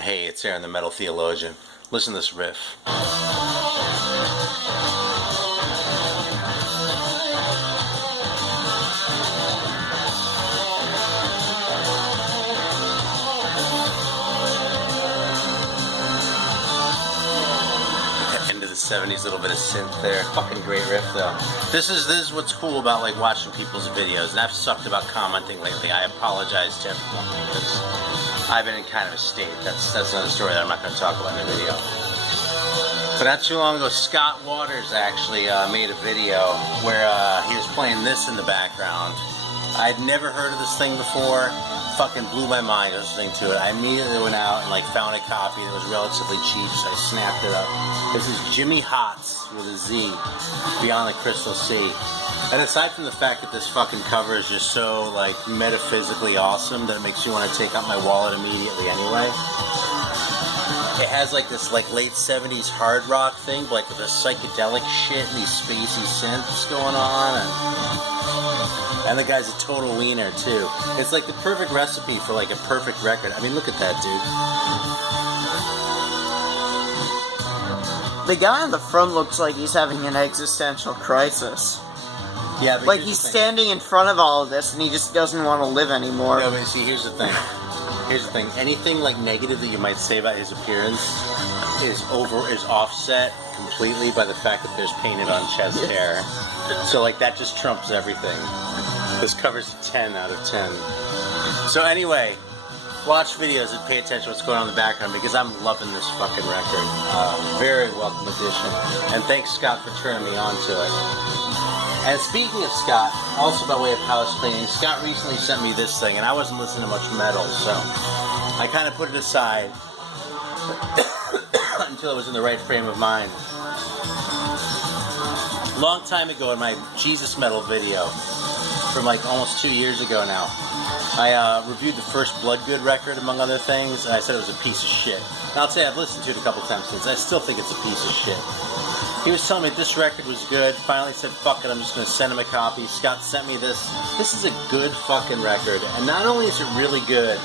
Hey, it's Aaron the Metal Theologian. Listen to this riff. End of the 70s, little bit of synth there. Fucking great riff though. This is what's cool about like watching people's videos, and I've sucked about commenting lately. I apologize to everyone because I've been in kind of a state. That's another story that I'm not going to talk about in the video. But not too long ago, Scott Waters actually made a video where he was playing this in the background. I'd never heard of this thing before. Fucking blew my mind listening to it. I immediately went out and like found a copy that was relatively cheap, so I snapped it up. This is Jimmy Hotz with a Z, Beyond the Crystal Sea. And aside from the fact that this fucking cover is just so like metaphysically awesome that it makes you want to take out my wallet immediately anyway. It has like this like late 70s hard rock thing, like with the psychedelic shit and these spacey synths going on, and the guy's a total wiener too. It's like the perfect recipe for like a perfect record. I mean, look at that dude. The guy on the front looks like he's having an existential crisis. Yeah, but like he's standing in front of all of this and he just doesn't want to live anymore. No, but see, here's the thing. Anything like negative that you might say about his appearance is offset completely by the fact that there's painted on chest hair. So like that just trumps everything. This cover's a 10 out of 10. So anyway, watch videos and pay attention to what's going on in the background because I'm loving this fucking record. Very welcome addition. And thanks Scott for turning me on to it. And speaking of Scott, also by way of house cleaning, Scott recently sent me this thing, and I wasn't listening to much metal, so I kind of put it aside until I was in the right frame of mind. Long time ago in my Jesus Metal video, from like almost 2 years ago now, I reviewed the first Bloodgood record, among other things, and I said it was a piece of shit. And I'll say I've listened to it a couple times since. I still think it's a piece of shit. He was telling me this record was good. Finally said, fuck it, I'm just going to send him a copy. Scott sent me this. This is a good fucking record. And not only is it really good,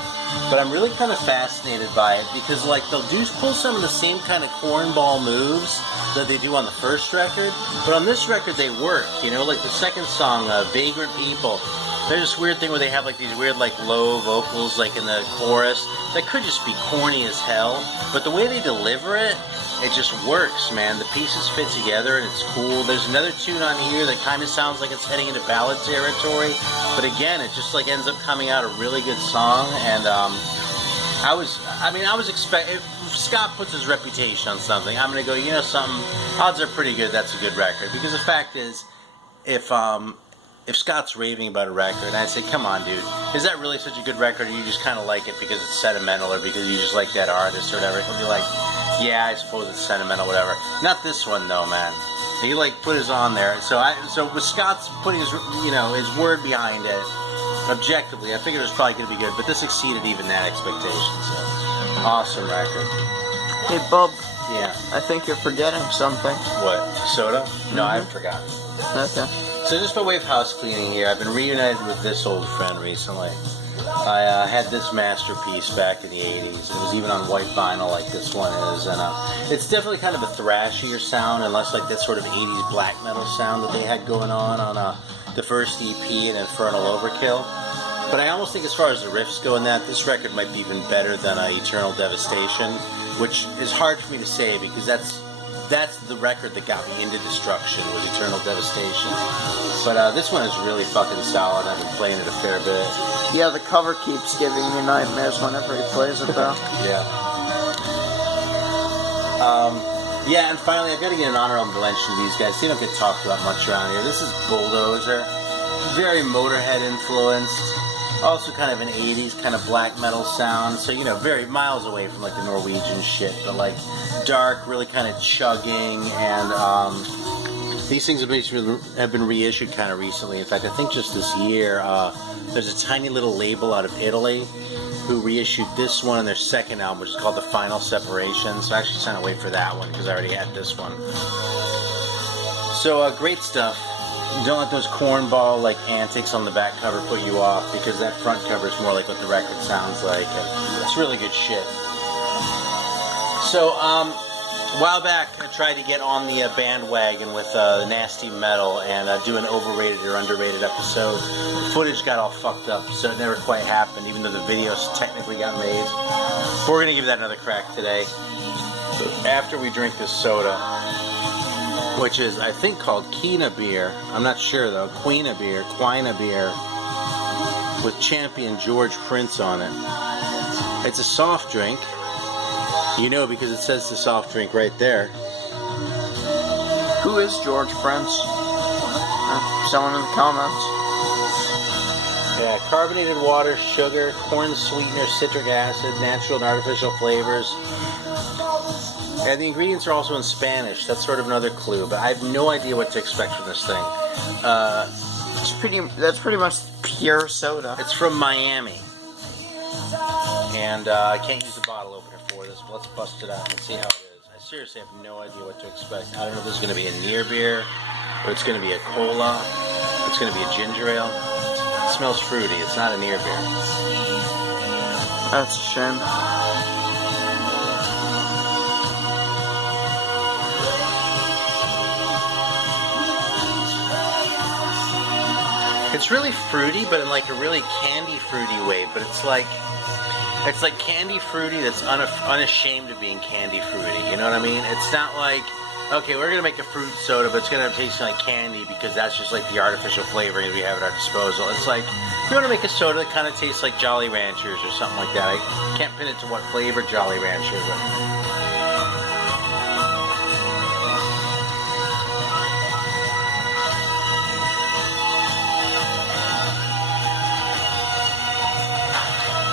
but I'm really kind of fascinated by it because, like, they'll pull some of the same kind of cornball moves that they do on the first record. But on this record, they work, you know? Like the second song, Vagrant People. There's this weird thing where they have, like, these weird, like, low vocals, like, in the chorus that could just be corny as hell. But the way they deliver it, it just works, man. The pieces fit together and it's cool. There's another tune on here that kind of sounds like it's heading into ballad territory, but again, it just like ends up coming out a really good song. And I was expecting, if Scott puts his reputation on something, I'm gonna go, you know something, odds are pretty good that's a good record. Because the fact is, if Scott's raving about a record, and I say, come on, dude, is that really such a good record, or you just kind of like it because it's sentimental, or because you just like that artist, or whatever? He'll be like, yeah, I suppose it's sentimental, whatever. Not this one, though, man. He, like, put his on there. So with Scott's putting his, you know, his word behind it, objectively, I figured it was probably going to be good, but this exceeded even that expectation, so awesome record. Hey, Bub. Yeah. I think you're forgetting something. What? Soda? No, I haven't forgotten. Okay. So just by way of house cleaning here, I've been reunited with this old friend recently. I had this masterpiece back in the 80s. It was even on white vinyl like this one is, and it's definitely kind of a thrashier sound and less like that sort of 80s black metal sound that they had going on the first EP and Infernal Overkill. But I almost think as far as the riffs go in that, this record might be even better than Eternal Devastation, which is hard for me to say because that's the record that got me into Destruction, was Eternal Devastation. But this one is really fucking solid. I've been playing it a fair bit. Yeah, the cover keeps giving me nightmares whenever he plays it, though. Yeah. Yeah, and finally, I've got to get an honorable mention to these guys. They don't get talked about much around here. This is Bulldozer. Very Motorhead influenced. Also kind of an 80s kind of black metal sound. So, you know, very miles away from like the Norwegian shit. But like dark, really kind of chugging. And these things have been reissued kind of recently. In fact, I think just this year, there's a tiny little label out of Italy who reissued this one in their second album, which is called The Final Separation. So I actually sent away for that one because I already had this one. So great stuff. Don't let those cornball like antics on the back cover put you off, because that front cover is more like what the record sounds like. And it's really good shit. So, a while back, I tried to get on the bandwagon with the nasty metal and do an overrated or underrated episode. The footage got all fucked up, so it never quite happened, even though the videos technically got made. But we're gonna give that another crack today. After we drink this soda, which is, I think, called Quina beer. I'm not sure though. Quina beer, with Champion George Prince on it. It's a soft drink. You know, because it says the soft drink right there. Who is George Prince? Someone in the comments. Yeah, carbonated water, sugar, corn sweetener, citric acid, natural and artificial flavors. And the ingredients are also in Spanish. That's sort of another clue, but I have no idea what to expect from this thing. That's pretty much pure soda. It's from Miami. And I can't use the bottle opener for this, but let's bust it out and see how it is. I seriously have no idea what to expect. I don't know if this is going to be a near beer, or it's going to be a cola, or it's going to be a ginger ale. It smells fruity. It's not a near beer. That's a shame. It's really fruity, but in like a really candy fruity way. But it's like candy fruity that's unashamed of being candy fruity. You know what I mean? It's not like, okay, we're gonna make a fruit soda, but it's gonna taste like candy because that's just like the artificial flavoring we have at our disposal. It's like we want to make a soda that kind of tastes like Jolly Ranchers or something like that. I can't pin it to what flavor Jolly Ranchers, but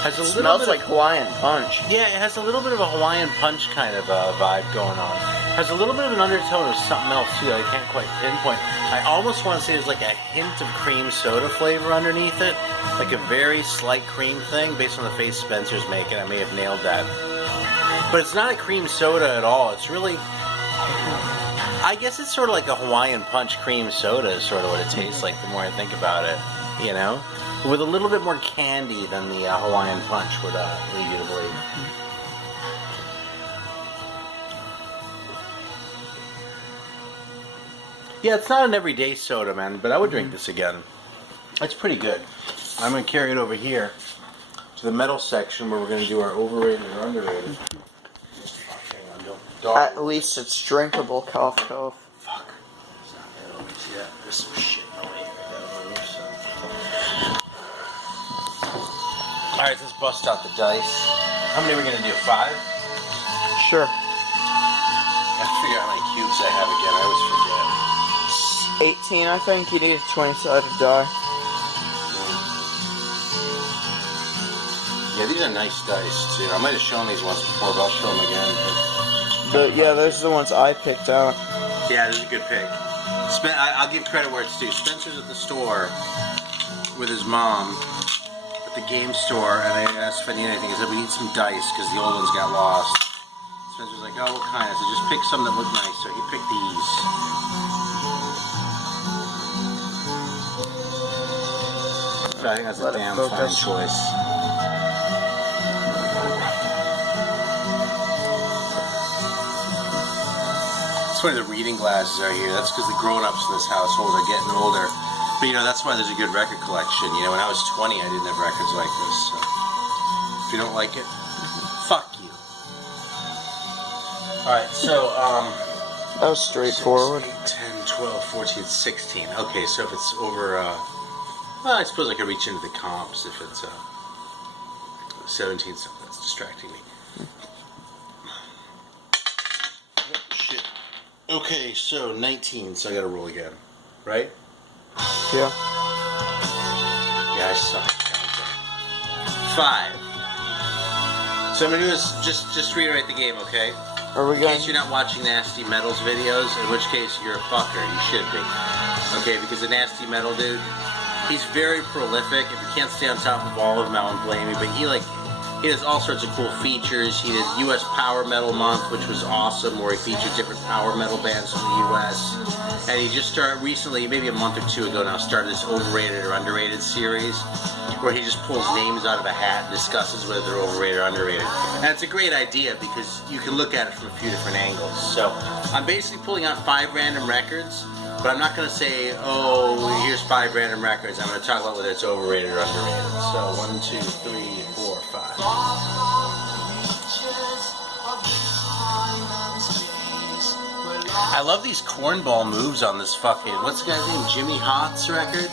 has a little Smells bit like Hawaiian Punch. Yeah, it has a little bit of a Hawaiian Punch kind of vibe going on. Has a little bit of an undertone of something else too that I can't quite pinpoint. I almost want to say there's like a hint of cream soda flavor underneath it, like a very slight cream thing based on the face Spencer's making. I may have nailed that, but it's not a cream soda at all. It's really, I guess it's sort of like a Hawaiian Punch cream soda is sort of what it tastes like the more I think about it, you know? With a little bit more candy than the Hawaiian Punch would lead you to believe. Yeah, it's not an everyday soda, man, but I would drink this again. It's pretty good. I'm going to carry it over here to the metal section where we're going to do our overrated or underrated. Hang on, don't. At least it's drinkable, cough, cough. Fuck. It's not metal. Yeah, there's some shit in the way here. Alright, let's bust out the dice. How many are we going to do? 5? Sure. I figure out how many cubes I have again. I always forget. 18, I think. You need a 20-sided die. Yeah, these are nice dice, too. I might have shown these once before, but I'll show them again. Yeah, those are the ones I picked out. Yeah, this is a good pick. I'll give credit where it's due. Spencer's at the store with his mom. The game store, and I asked if I need anything. He said we need some dice because the old ones got lost. Spencer's like, oh, what kind? I said, just pick some that look nice. So he picked these. So I think that's a damn fine choice. It's funny the reading glasses are here. That's because the grown-ups in this household are getting older. But, you know, that's why there's a good record collection. You know, when I was 20, I didn't have records like this. So if you don't like it, fuck you. Alright, so, That was straightforward. 6, 8, 10, 12, 14, 16. Okay, so if it's over, well, I suppose I could reach into the comps if it's, 17 stuff. That's distracting me. Oh, shit. Okay, so 19, so I gotta roll again. Right? Yeah. Yeah, I suck at counting. 5. So I'm gonna do this, just reiterate the game, okay? Are we In going? case you're not watching Nasty Metal's videos, in which case you're a fucker, you should be. Okay, because the Nasty Metal dude, he's very prolific. If you can't stay on top of all of them, I won't blame you, but he He does all sorts of cool features. He did U.S. Power Metal Month, which was awesome, where he featured different power metal bands from the U.S. And he just started recently, maybe a month or two ago now, started this Overrated or Underrated series, where he just pulls names out of a hat and discusses whether they're overrated or underrated. And it's a great idea because you can look at it from a few different angles. So I'm basically pulling out 5 random records, but I'm not going to say, oh, here's 5 random records. I'm going to talk about whether it's overrated or underrated. So 1, 2, 3, 4, 5. I love these cornball moves on this fucking, what's the guy's name, Jimmy Hott's record?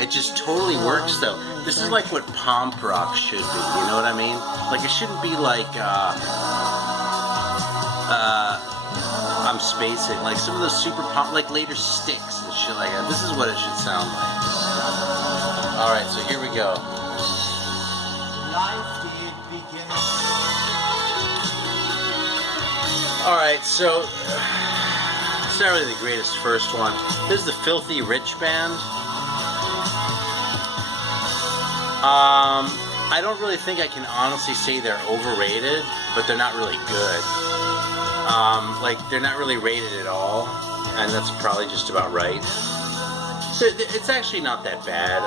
It just totally works though. This is like what pomp rock should be, you know what I mean? Like it shouldn't be like, I'm spacing, like some of those super pop, like later Sticks and shit like that. This is what it should sound like. Alright, so here we go. Alright, so it's not really the greatest first one. This is the Filthy Rich Band. I don't really think I can honestly say they're overrated, but they're not really good. Like, they're not really rated at all, and that's probably just about right. So it's actually not that bad.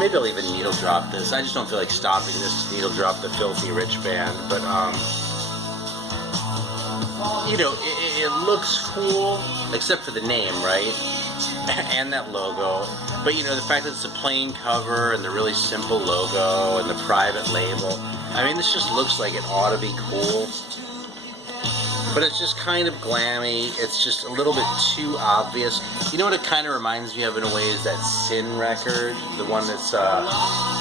Maybe I'll even needle drop this. I just don't feel like stopping this to needle drop the Filthy Rich Band, but, you know, it looks cool, except for the name, right? And that logo. But, you know, the fact that it's a plain cover and the really simple logo and the private label. I mean, this just looks like it ought to be cool. But it's just kind of glammy. It's just a little bit too obvious. You know what it kind of reminds me of in a way is that Sin record, the one that's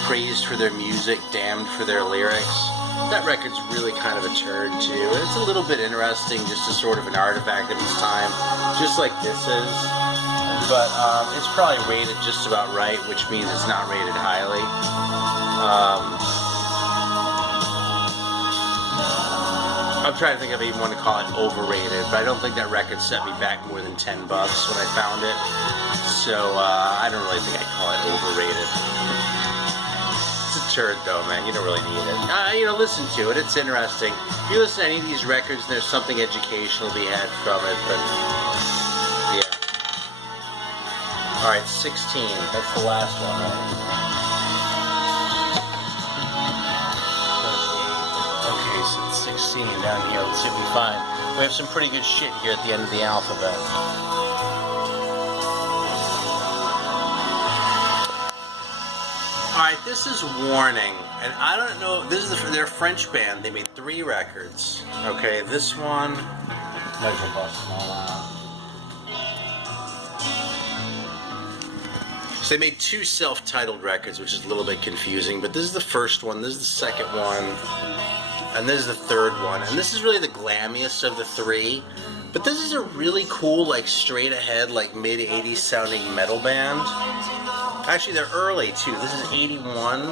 praised for their music, damned for their lyrics. That record's really kind of a turd too. And it's a little bit interesting, just as sort of an artifact of its time, just like this is. But it's probably rated just about right, which means it's not rated highly. I'm trying to think if I even want to call it overrated, but I don't think that record set me back more than $10 when I found it. So I don't really think I'd call it overrated. It's a turd though, man. You don't really need it. You know, listen to it. It's interesting. If you listen to any of these records, there's something educational to be had from it, but yeah. Alright, 16. That's the last one, right? Okay, so it's 16 down here. Let's see what we find. We have some pretty good shit here at the end of the alphabet. Alright, this is Warning, and I don't know, this is their French band. They made 3 records. Okay, this one. So they made 2 self-titled records, which is a little bit confusing, but this is the first one, this is the second one, and this is the third one, and this is really the glammiest of the 3. But this is a really cool, like, straight-ahead, like, mid-80s sounding metal band. Actually, they're early, too. This is 81,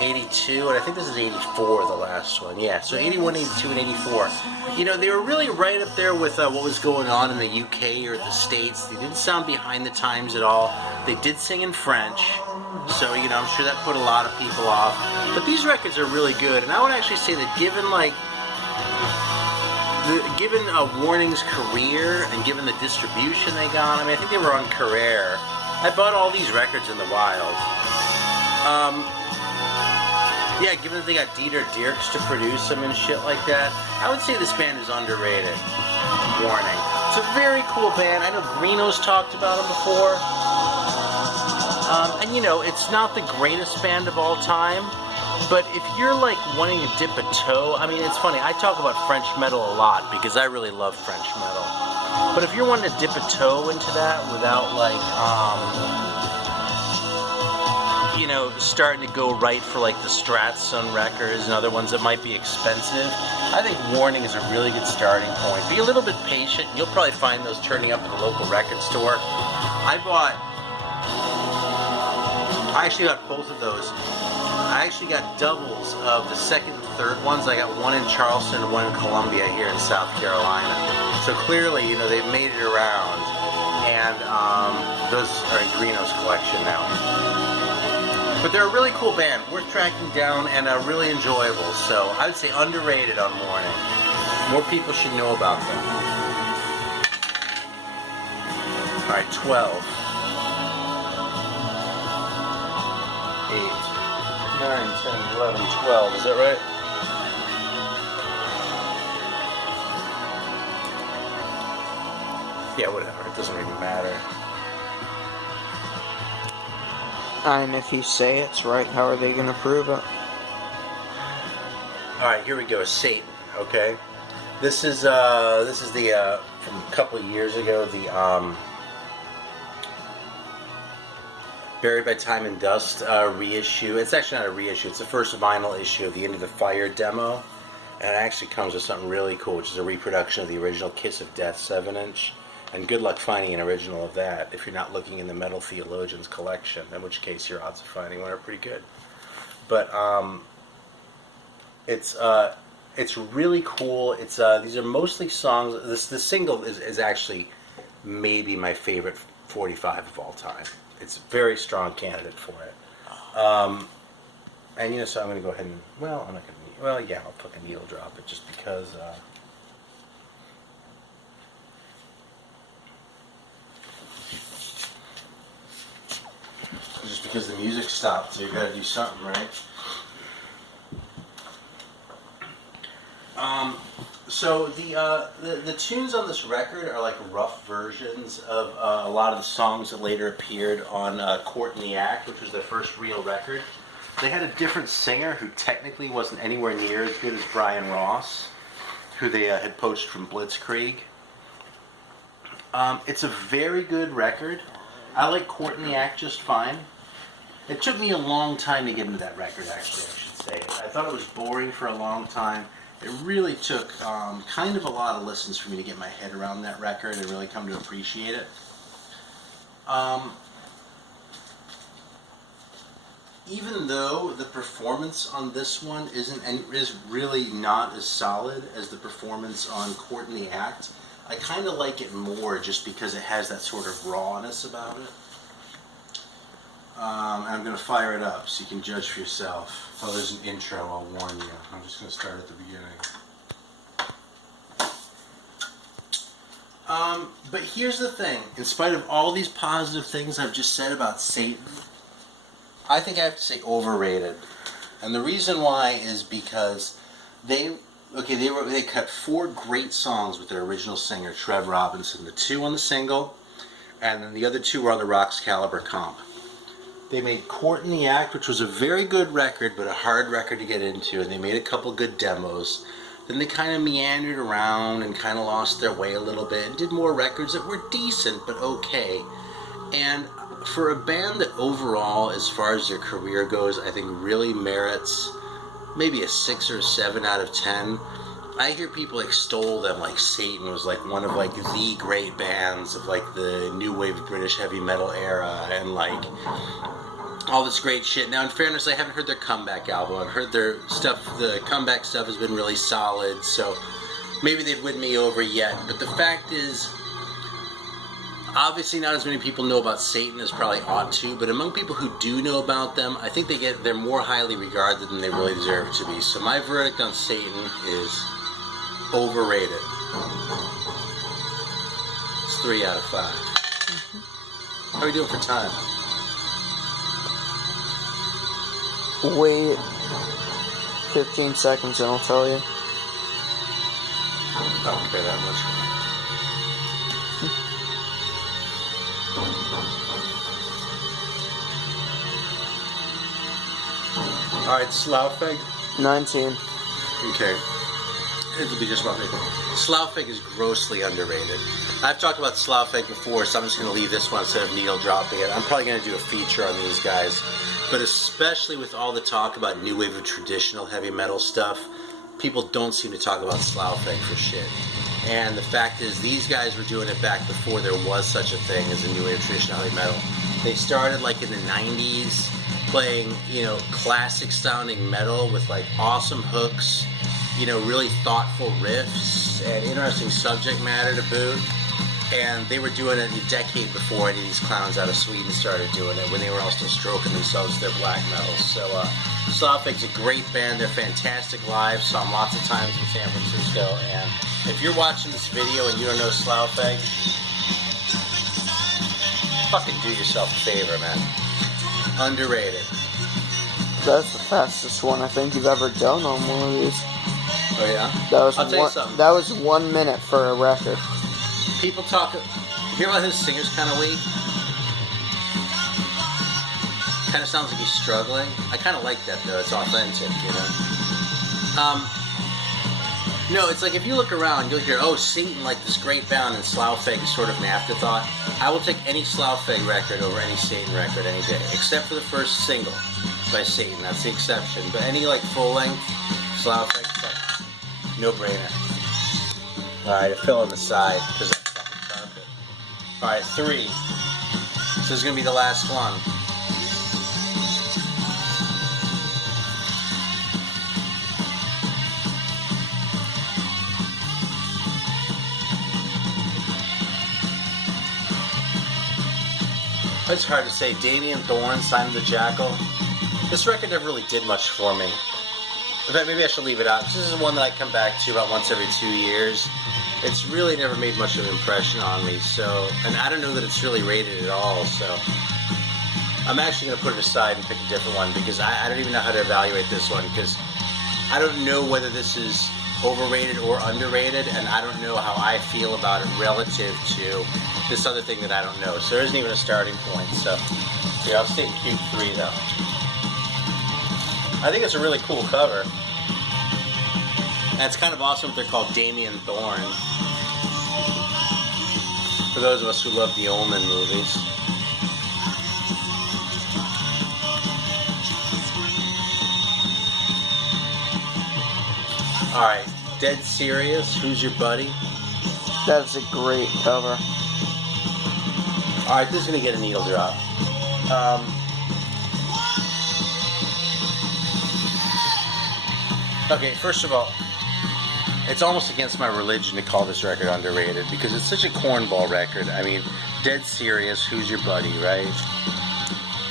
82, and I think this is 84, the last one. Yeah, so 81, 82, and 84. You know, they were really right up there with what was going on in the UK or the States. They didn't sound behind the times at all. They did sing in French, so, you know, I'm sure that put a lot of people off. But these records are really good, and I would actually say that given, like, given Warning's career and given the distribution they got, I mean, I think they were on Carrere. I bought all these records in the wild. Yeah, given that they got Dieter Dierks to produce them and shit like that, I would say this band is underrated. Warning. It's a very cool band. I know Greeno's talked about them before. And you know, it's not the greatest band of all time, but if you're like wanting to dip a toe, I mean, it's funny, I talk about French metal a lot because I really love French metal. But if you're wanting to dip a toe into that without like, you know, starting to go right for like the Strats on records and other ones that might be expensive, I think Warning is a really good starting point. Be a little bit patient. You'll probably find those turning up at the local record store. I actually got both of those. I actually got doubles of the second and third ones. I got one in Charleston and one in Columbia here in South Carolina. So clearly, you know, they've made it around. And those are in Greeno's collection now. But they're a really cool band, worth tracking down, and really enjoyable. So I would say underrated on Morning. More people should know about them. All right, 12. 8, 9, 10, 11, 12. Is that right? Yeah, whatever. It doesn't even matter. And if you say it's right, how are they going to prove it? All right, here we go. Satan. Okay, this is the from a couple of years ago. The Buried by Time and Dust reissue. It's actually not a reissue. It's the first vinyl issue of the Into the Fire demo, and it actually comes with something really cool, which is a reproduction of the original Kiss of Death 7-inch. And good luck finding an original of that if you're not looking in the Metal Theologians collection, in which case your odds of finding one are pretty good. But it's really cool. It's these are mostly songs. The single is actually maybe my favorite 45 of all time. It's a very strong candidate for it. And you know, so I'm going to go ahead and I'm not going to. Well, yeah, I'll fucking needle drop it just because. Just because the music stopped, so you gotta do something, right? So the tunes on this record are like rough versions of a lot of the songs that later appeared on Court in the Act, which was their first real record. They had a different singer who technically wasn't anywhere near as good as Brian Ross, who they had poached from Blitzkrieg. It's a very good record. I like Court in the Act just fine. It took me a long time to get into that record, actually, I should say. I thought it was boring for a long time. It really took kind of a lot of listens for me to get my head around that record and really come to appreciate it. Even though the performance on this one is really not as solid as the performance on Court in the Act, I kind of like it more just because it has that sort of rawness about it. And I'm going to fire it up so you can judge for yourself. Oh, there's an intro, I'll warn you. I'm just going to start at the beginning. But here's the thing. In spite of all these positive things I've just said about Satan, I think I have to say Overrated. And the reason why is because they cut 4 great songs with their original singer, Trev Robinson. The 2 on the single, and then the other 2 were on the Rock's Caliber comp. They made Court in the Act, which was a very good record, but a hard record to get into, and they made a couple good demos. Then they kind of meandered around and kind of lost their way a little bit, and did more records that were decent, but okay. And for a band that overall, as far as their career goes, I think really merits maybe a 6 or 7 out of 10. I hear people extol them like Satan was like one of like the great bands of like the new wave of British heavy metal era and like all this great shit. Now in fairness, I haven't heard their comeback album. I've heard their stuff, the comeback stuff has been really solid, so maybe they'd win me over yet. But the fact is, obviously not as many people know about Satan as probably ought to, but among people who do know about them, I think they're more highly regarded than they really deserve to be. So my verdict on Satan is Overrated. It's 3 out of 5. How are we doing for time? Wait 15 seconds and I'll tell you. Don't care that much. Alright, Slough Feg? 19. Okay. It'll be just about me. Slough Feg is grossly underrated. I've talked about Slough Feg before, so I'm just going to leave this one instead of needle dropping it. I'm probably going to do a feature on these guys. But especially with all the talk about new wave of traditional heavy metal stuff, people don't seem to talk about Slough Feg for shit. And the fact is, these guys were doing it back before there was such a thing as a new wave of traditional heavy metal. They started like in the 90s, playing, classic sounding metal with like awesome hooks, really thoughtful riffs and interesting subject matter to boot. And they were doing it a decade before any of these clowns out of Sweden started doing it, when they were all still stroking themselves with their black metals. So Slough Feg's a great band. They're fantastic live. Saw them lots of times in San Francisco. And if you're watching this video and you don't know Slough Feg, fucking do yourself a favor, man. Underrated. That's the fastest one I think you've ever done on one of these. Oh yeah? I'll tell you something. That was 1 minute for a record. People talk. You hear about his singer's kind of weak? Kind of sounds like he's struggling. I kind of like that though. It's authentic, you know. No, it's like if you look around, you'll hear, oh, Satan, like this great band, and Slough Feg is sort of an afterthought. I will take any Slough Feg record over any Satan record any day, except for the first single by Satan. That's the exception. But any like full length Slough Feg stuff, no brainer. All right, I fill in the side because that's fucking carpet. All right, 3. This is gonna be the last one. It's hard to say. Damien Thorne, Sign of the Jackal. This record never really did much for me. In fact, maybe I should leave it out. This is one that I come back to about once every 2 years. It's really never made much of an impression on me. So, and I don't know that it's really rated at all. So, I'm actually going to put it aside and pick a different one because I don't even know how to evaluate this one because I don't know whether this is overrated or underrated, and I don't know how I feel about it relative to this other thing that I don't know. So there isn't even a starting point. So here, I'll stay Q3 though. I think it's a really cool cover. And it's kind of awesome that they're called Damien Thorne. For those of us who love the Omen movies. Alright, Dead Serious, Who's Your Buddy? That's a great cover. Alright, this is going to get a needle drop. Okay, first of all, it's almost against my religion to call this record underrated because it's such a cornball record. I mean, Dead Serious, Who's Your Buddy, right?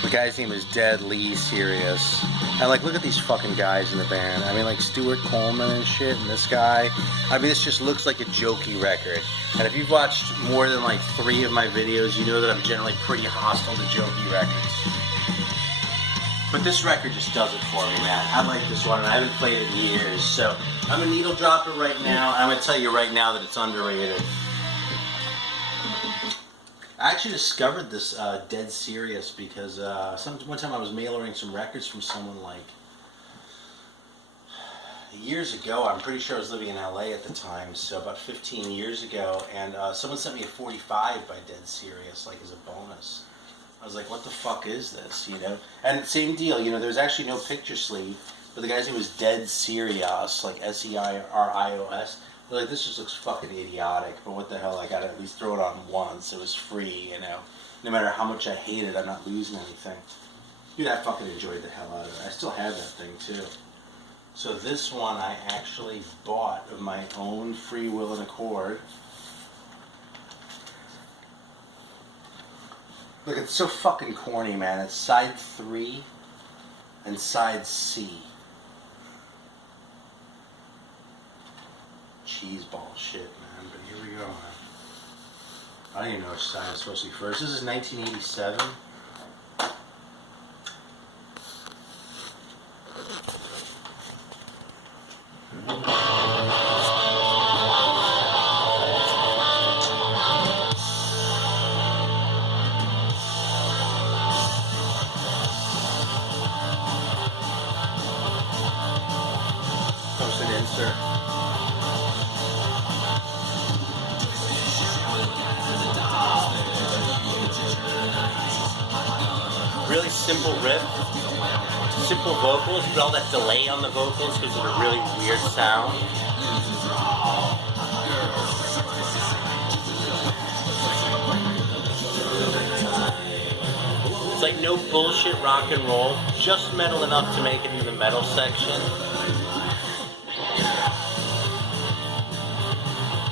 The guy's name is Dead Lee Serious. And like, look at these fucking guys in the band. I mean, like Stuart Coleman and shit, and this guy. I mean, this just looks like a jokey record. And if you've watched more than like 3 of my videos, you know that I'm generally pretty hostile to jokey records. But this record just does it for me, man. I like this one, and I haven't played it in years. So I'm a needle dropper right now. I'm going to tell you right now that it's underrated. I actually discovered this Dead Serious because one time I was mailering some records from someone like years ago. I'm pretty sure I was living in LA at the time, so about 15 years ago, and someone sent me a 45 by Dead Serious, like as a bonus. I was like, what the fuck is this, you know? And same deal, you know, there's actually no picture sleeve, but the guy's name was Dead Serios, like S-E-I-R-I-O-S. They're like, this just looks fucking idiotic, but what the hell, I gotta at least throw it on once. It was free, you know? No matter how much I hate it, I'm not losing anything. Dude, I fucking enjoyed the hell out of it. I still have that thing, too. So this one I actually bought of my own free will and accord. Look, it's so fucking corny, man. It's side 3 and side C. Cheeseball shit, man. But here we go, man. I don't even know which side is supposed to be first. This is 1987. Comes an insert. Really simple riff, simple vocals, but all that delay on the vocals gives it a really weird sound. It's like no bullshit rock and roll, just metal enough to make it into the metal section.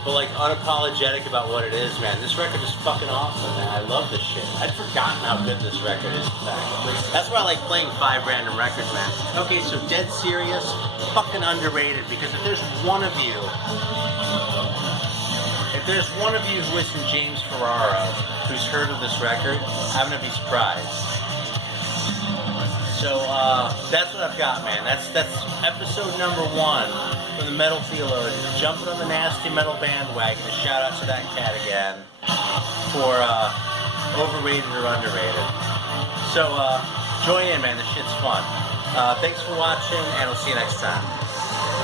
but like unapologetic about what it is, man. This record is fucking awesome, man. I love this shit. I'd forgotten how good this record is, in fact. That's why I like playing 5 random records, man. Okay, so Dead Serious, fucking underrated, because if there's one of you who isn't James Ferraro, who's heard of this record, I'm gonna be surprised. So that's what I've got, man. That's episode number 1 from the Metal Theologian. Jumping on the nasty metal bandwagon. A shout out to that cat again for overrated or underrated. So join in, man. This shit's fun. Thanks for watching, and we'll see you next time.